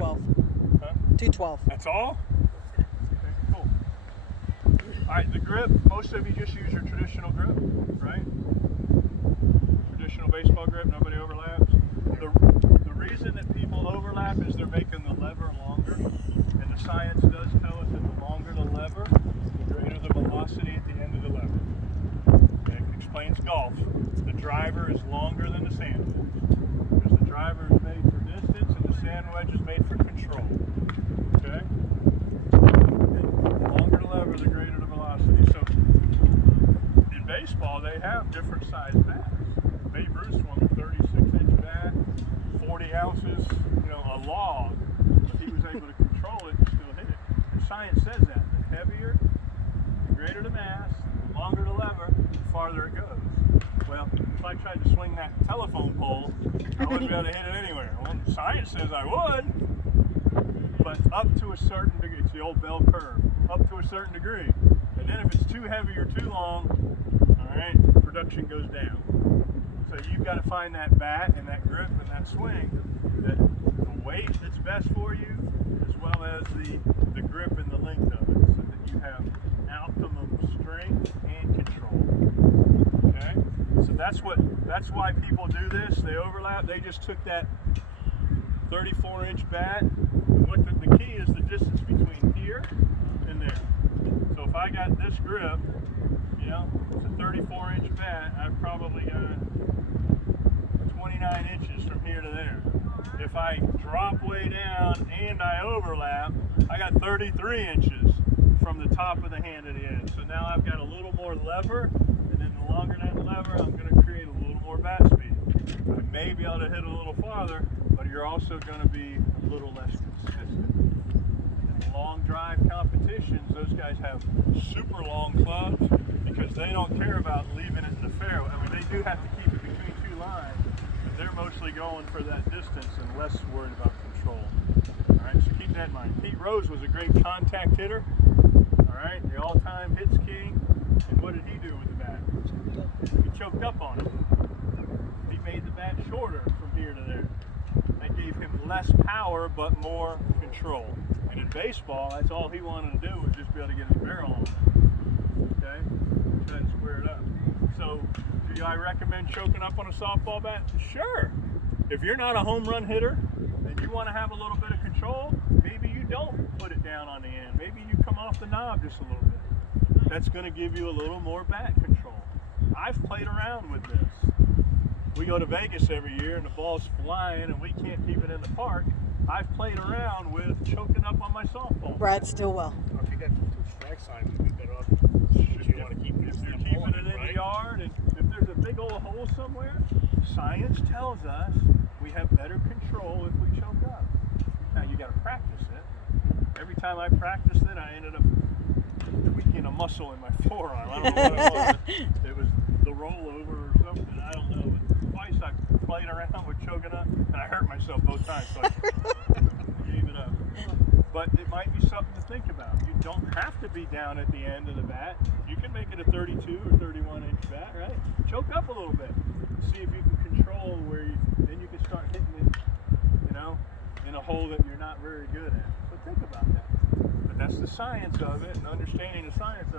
212. Huh? 212. That's all? Okay, cool. All right, the grip, most of you just use your traditional grip, right? Traditional baseball grip, nobody overlaps. The reason that people overlap is they're making the lever longer, and the science does tell us that the longer the lever, the greater the velocity at the end of the lever. Okay, it explains golf. The driver is longer than the sand wedge, because the driver is made for distance and the sand wedge is made for control. Okay? And the longer the lever, the greater the velocity. So in baseball, they have different size bats. Babe Ruth swung a 36-inch bat, 40 ounces, a log, but he was able to control it and still hit it. And science says that. The heavier, the greater the mass, the longer the lever, the farther it goes. Well, if I tried to swing that telephone pole, I wouldn't be able to hit it anywhere. Well, science says I would, but up to a certain degree. It's the old bell curve. Up to a certain degree. And then if it's too heavy or too long, all right, production goes down. So you've got to find that bat and that grip and that swing, that the weight that's best for you, as well as the grip and the length of it, so that you have optimum strength and control. Okay? So that's why people do this. They overlap. They just took that 34-inch bat and looked at the key is the distance between here and there. So if I got this grip, it's a 34-inch bat, I've probably got 29 inches from here to there. If I drop way down and I overlap, I got 33 inches from the top of the hand to the end. So now I've got a little more lever, and then the longer that lever, I'm going to create a little more bat speed. I may be able to hit a little farther, but you're also going to be a little less consistent. In long drive competitions, those guys have super long clubs because they don't care about leaving it in the fairway. I mean, they do have to keep it between two lines, but they're mostly going for that distance and less worried about control. All right, so keep that in mind. Pete Rose was a great contact hitter. All right, the all-time hits king. And what did he do with the bat? He choked up on it. He made the bat shorter from here to there. That gave him less power, but more control. And in baseball, that's all he wanted to do was just be able to get his barrel on it. Okay? Try and square it up. So, do I recommend choking up on a softball bat? Sure. If you're not a home run hitter and you want to have a little bit of control, maybe you don't put it down on the end. Maybe you come off the knob just a little bit. That's going to give you a little more bat control. I've played around with this. We go to Vegas every year and the ball's flying and we can't keep it in the park. I've played around with choking up on my softball. Brad Stillwell. I think that's 2 strike signs would be better off. You want to keep If you're keeping it in the yard and if there's a big old hole somewhere, science tells us we have better control if we choke up. Now you got to practice it. Every time I practiced it, I ended up tweaking a muscle in my forearm. I don't know what it was. It was the rollover or something. I don't know. But twice I played around with choking up, and I hurt myself both times, so I gave it up. But it might be something to think about. You don't have to be down at the end of the bat. You can make it a 32 or 31-inch bat, right? Choke up a little bit. See if you can control where then you can start hitting it, in a hole that you're not very good at. So think about that. But that's the science of it, and understanding the science